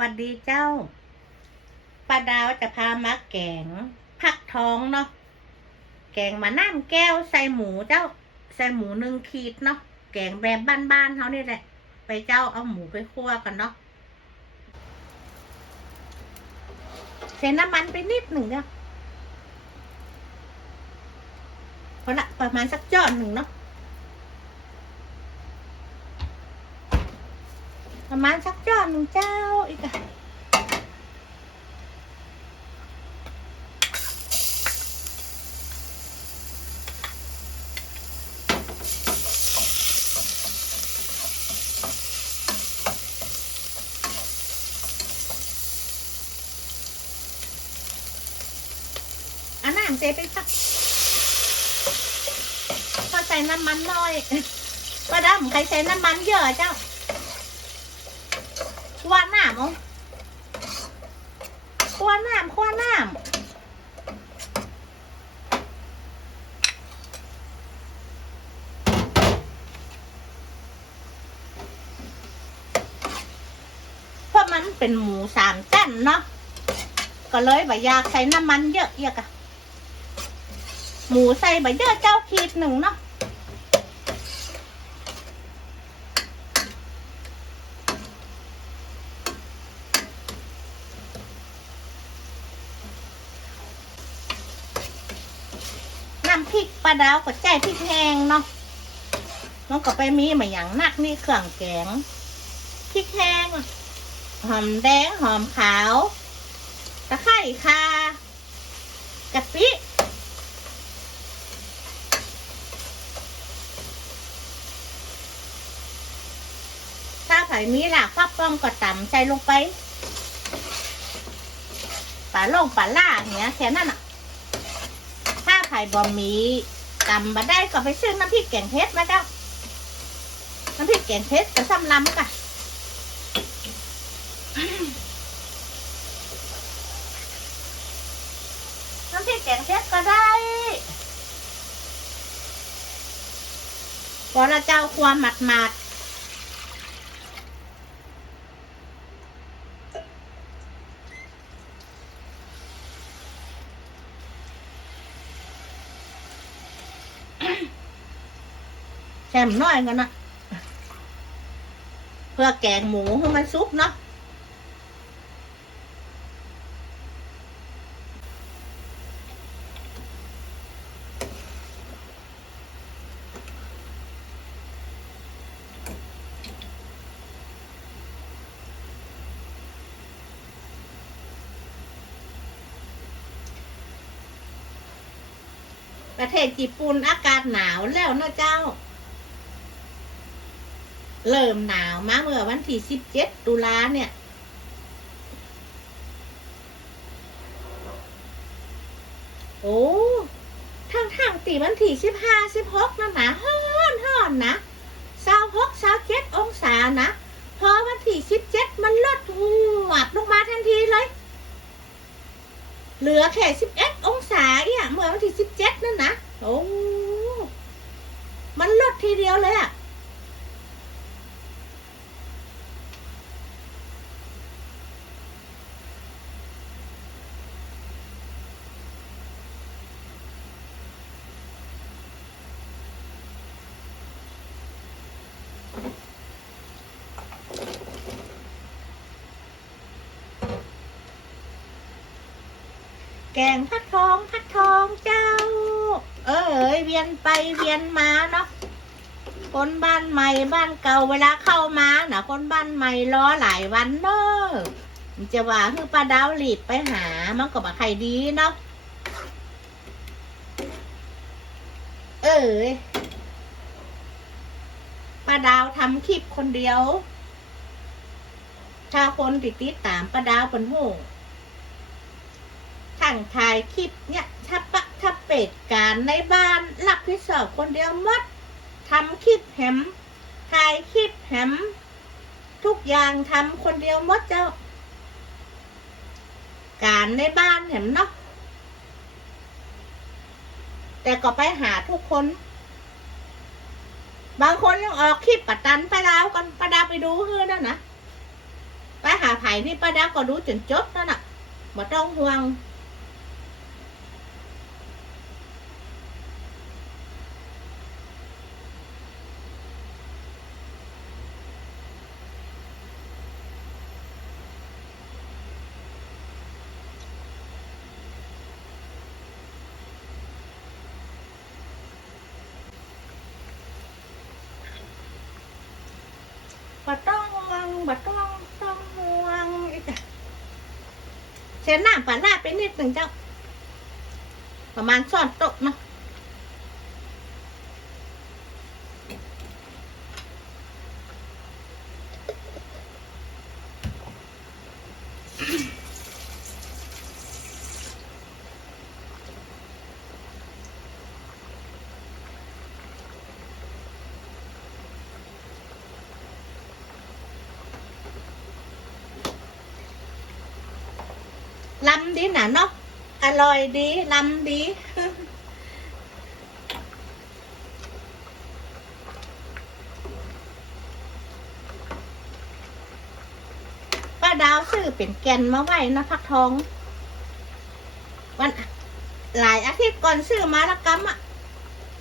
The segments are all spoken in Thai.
วัสดีเจ้าป้าดาวจะพามาแกงผักท้องเนาะแกงมาน้ำแก้วใส่หมูเจ้า ใส่หมูหนึ่งขีดเนาะแกงแบบบ้านๆเขานี่แหละ ไปเจ้าเอาหมูไปคั่วกันเนาะใส่น้ำมันไปนิดหนึ่งเนาะพอละประมาณสักจอนหนึ่งเนาะ ประมาณสักจอนหนึ่งเจ้าอีกอะอันน้ำเจไปสักพอใส่น้ำมันหน่อยป้าดำใครใส่น้ำมันเยอะเจ้า คั่วน้ำเอาคั่วน้ำคั่วน้ำเพราะมันเป็นหมูสามชั้นเนาะก็เลยบ่อยากใส่น้ำมันเยอะเยอะอะหมูใส่บ่เยอะเจ้าขีดหนึ่งเนาะ น้ำพริกปลาดาวก็ใจพริกแห้งเนาะมันก็ไปมีมาอย่างนักนี่เครื่องแกงพริกแห้งหอมแดงหอมขาวตะไคร้คากะปิถ้าไผ่มีหลากฟักป้อมก็ต่ำใจลงไปป่าลงป่าล่าเงี้ยแค่นั้นอะ ไผ่บอมีตำมาได้ก็ไปซื้อน้ำพริกแกงเพชรมาเจ้าน้ำพริกแกงเพชรจะซ้ำลำกันน้ำพริกแกงเพชรก็ได้พอละเจ้าความหมัดหมัด แช่มน้อยกันนะเพื่อแกงหมูให้มันซุปเนาะประเทศญี่ปุ่นอากาศหนาวแล้วเนอะเจ้า เริ่มหนาวมาเมื่อวันที่สิบเจ็ดตุลาเนี่ย โอ้ทางทางตีวันที่สิบห้าสิบหกนะนะฮ้อนฮ้อนนะสาวหกสาวเจ็ดองศานะ พอวันที่สิบเจ็ดมันลดหวบลงมาทันทีเลย เหลือแค่สิบเอ็ดองศาเนี่ยเมื่อวันที่สิบเจ็ดนั่นนะ โอ้ มันลดทีเดียวเลยอะ แกงพักทองพักทองเจ้า เอ้ยเวียนไปเวียนมาเนาะคนบ้านใหม่บ้านเก่าเวลาเข้ามาน่ะ คนบ้านใหม่รอหลายวันเนอะมันจะว่าคือป้าดาวหลีดไปหามันก็มาใครดีเนาะเอ้ยป้าดาวทำคลิปคนเดียว ถ้าคนติดติดตามป้าดาวเป็นหูั้งถ่ายคลิปเนี่ยถ้าปะถ้าเป็ดการในบ้านรับผิดชอบคนเดียวหมดทำคลิปแหมถ่ายคลิปแหมทุกอย่างทำคนเดียวหมดเจ้า การในบ้านแหมเนาะแต่ก็ไปหาทุกคน บางคนยังออกคลิปปัดตันไปแล้วกันประดาไปดูเฮือนั่นนะไปหาไผ่นี่ป้าดาวก็รู้จนจบนั่นน่ะบ่ต้องห่วง บ่ต้องวังบ่ต้องต้องวังอีกอะเสียหน้าป่าหน้าไปนิดหนึ่งเจ้า ประมาณซ่อนโต๊ะเนาะ ลำดีนะเนาะอร่อยดีลำดีป้าดาวซื้อเป็นแกนมาไว้นะพักทอง วันหลายอาทิตย์ก่อนซื้อมาล้วกำอะ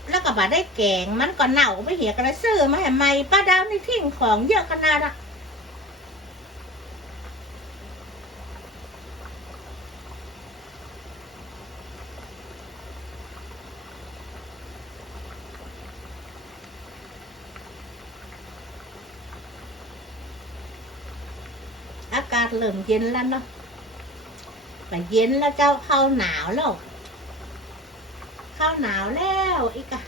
แล้วก็บ่ได้แกงมันก็เน่าไม่เหี่ยกันเลยซื้อมาให้ใหม่ป้าดาวนี่ทิ้งของเยอะขนาดอะ เริ่มเย็นแล้วเนาะแต่เย็นแล้วเจ้าเข้าหนาวแล้ว เข้าหนาวแล้วอีกอะ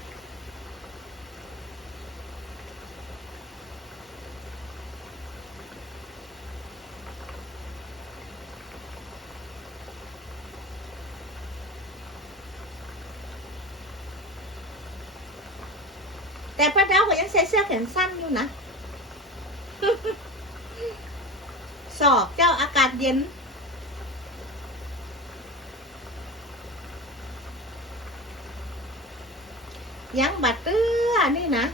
แต่ป้าดาวก็ยังใส่เสื้อแขนสั้นอยู่นะ สอบเจ้าอากาศเย็น ยังบัดเตื้อนี่นะ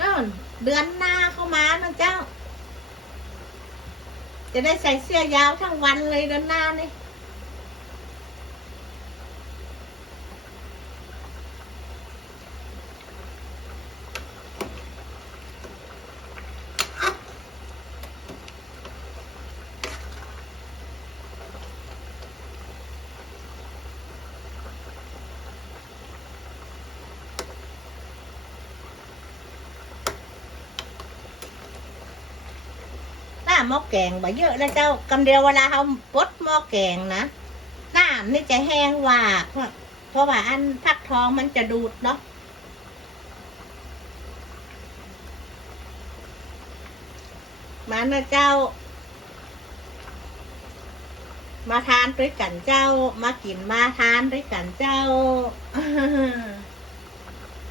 นั่นเดือนหน้าเข้ามานะเจ้า จะได้ใส่เสื้อยาวทั้งวันเลยเดือนหน้านี่ หม้อแกงบ่เยอะแล้วเจ้ากำเดียวเวลาเขาปดหม้อแกงนะน้ำนี่จะแห้งวากเพราะเพราะว่าอันพักทองมันจะดูดเนาะมานะเจ้า มาทานด้วยกันเจ้า มากินมาทานด้วยกันเจ้า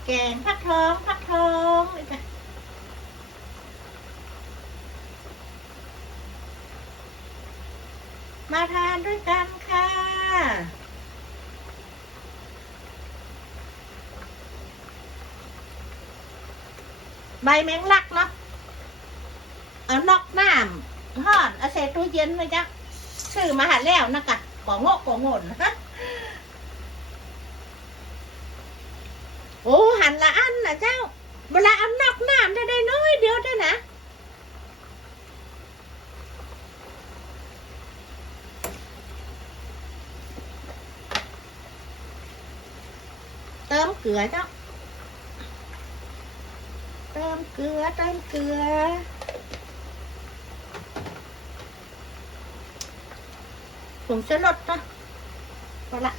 แกงพักทองพักทองอีกอะ มาทานด้วยกันค่ะ ใบแมงลักเนาะเอานอกน้ำหอนเอาใส่ตู้เย็นไว้จ้ะซื้อมาหาแล้วนะกะของโง่ขอโง่นฮะโอ้หันละอันนะเจ้าเวลาเอานอกน้ำได้ได้น้อยเดียวได้นะ เกลือเจ้าเติมเกลือเติมเกลือ ผงชูรสนะพอละ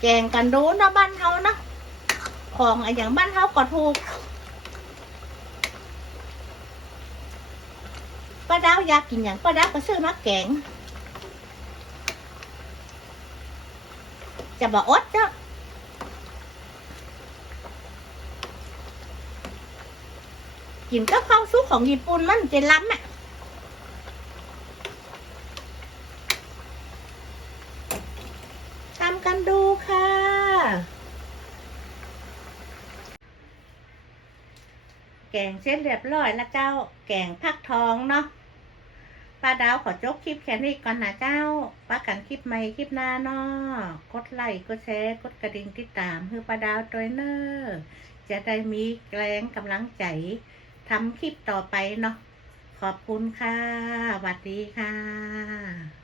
แกงกันรู้นะบ้านเฮานะของไออย่างบ้านเฮาก็ถูกป้าดาวอยากกินอย่างป้าดาวก็ซื้อมาแกง จะบอกอดเจ้ากินกับข้าวซุปของญี่ปุ่นมันจะล้ำอะทำกันดูค่ะ แกงเสร็จเรียบร้อยแล้วเจ้า แกงพักทองเนาะ ป้าดาวขอจบคลิปแค่นี้ก่อนนะเจ้าป้ากันคลิปใหม่คลิปหน้าเนาะกดไลค์กดแชร์กดกระดิ่งติดตามคือป้าดาวตัวเนอร์จะได้มีแรงกำลังใจทำคลิปต่อไปเนาะขอบคุณค่ะสวัสดีค่ะ